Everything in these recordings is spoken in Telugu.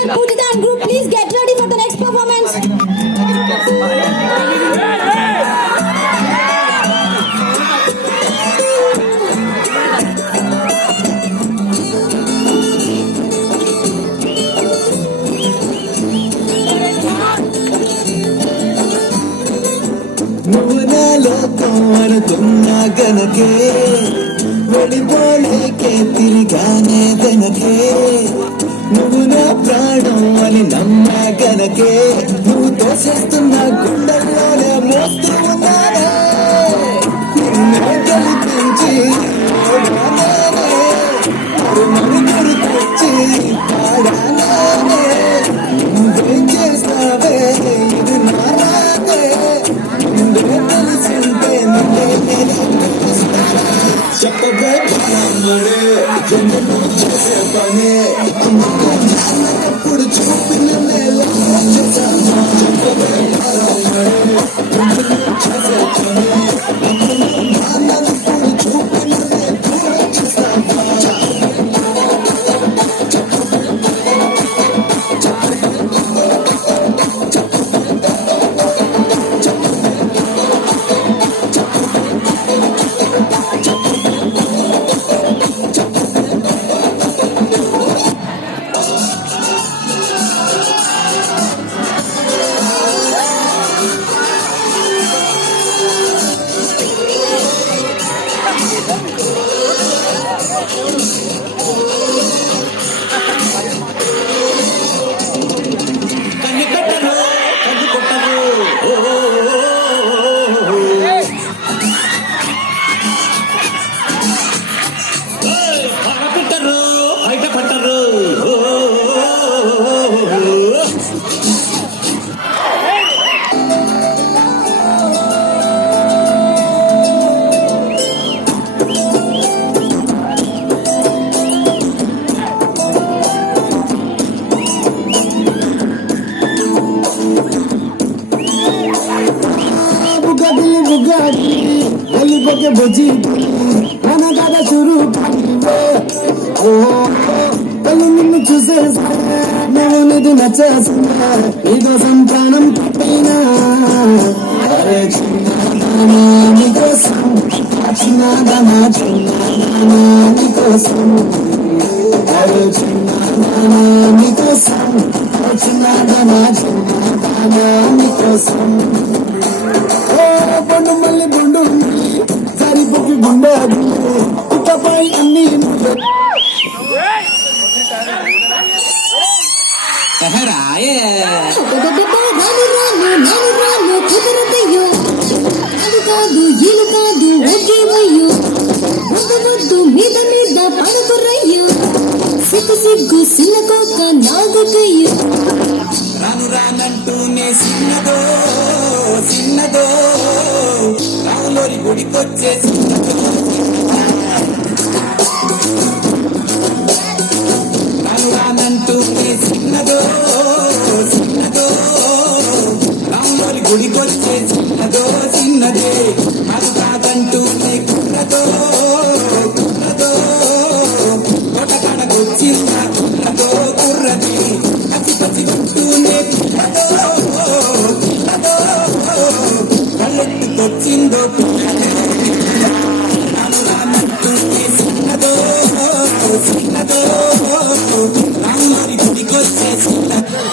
and Pujita and group, please get ready for the next performance. నువ్వు నాలో తోడుతున్నా గనకే వెళ్ళిపోలేకే తిరిగానే గనకే నువ్వు నా ప్రాణం అని నమ్మా గనకే నువ్వు తోసేస్తున్న గుండెల్లోనే మోస్తూ ఉన్నానే నిన్నే గెలిపించి మరుగురు తెచ్చి పాడానే నువ్వేం చేస్తావే ఇది నారాదే నిన్నే తెలిసింటే నిన్నే చెప్పవే పరమడే జన్మను చేసే పనే అమ్మకప్పుడు చూపిన నేల చెప్పవే పరమడే జన్మను చేసే పనే అమ్మకప్పుడు చూపిన के बुझी खाना ज्यादा शुरू कल निन्नु చూసే నేను నిన్ను నచ్చేస్తున్నా నీతో సంతానం పట్టినా అరే చిన్న నీకోసం చిన్నదనా చిన్నదనా నీకోసం అరే చిన్న నీకోసం చిన్నదనా చిన్నదనా నీకోసం బొండు మళ్ళీ బొండు సరిపోకి గుండాది ఇకపై అన్ని కాదు ఇలు కాదు ఒకేమయ్యో వద్దు మీద మీద పడుకురయ్యో సిగ్గు సిగ్గు సిన్నకోక నాగుకయ్యో రాను రానంటూనే సిన్నదో సిన్నదో రాములోని గుడికొచ్చే సిన్నదో రాను రానంటూనే సిన్నదో సిన్నదో రాములోని గుడికొచ్చే సిన్నదో సిన్నదే అది కాదంటూనే కున్నదో కున్నదో తోటకాడకొచ్చిన కున్నదో కుర్రది పచ్చి పచ్చి గుంటూనే కున్నదో కున్నదో కళ్ళెత్తుకొచ్చిందో రాను రానంటూనే సిన్నదో సిన్నదో రాములోని గుడికొచ్చే సిన్నదో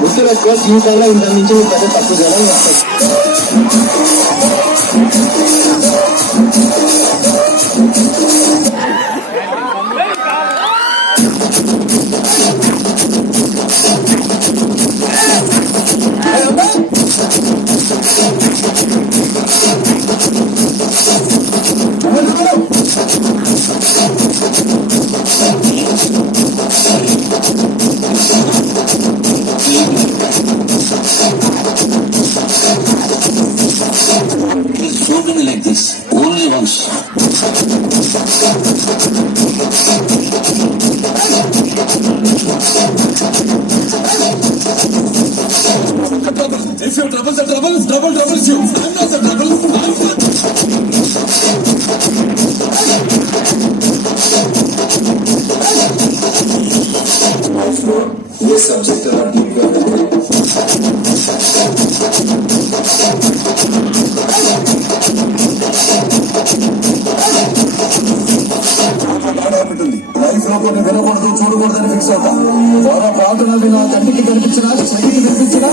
గుర్తుపెట్టుకో జీవితంలో ఇంత నుంచి పెద్ద తప్పు జరగదు like this only once. లో ఏ సబ్జెక్ట్ అలా డీప్ గా లైఫ్ లో కొన్ని వినకూడదు చూడకూడదని ఫిక్స్ అవుతా త్వర పాటనది నా కంటికి కనిపించినా చెవికి కనిపించినా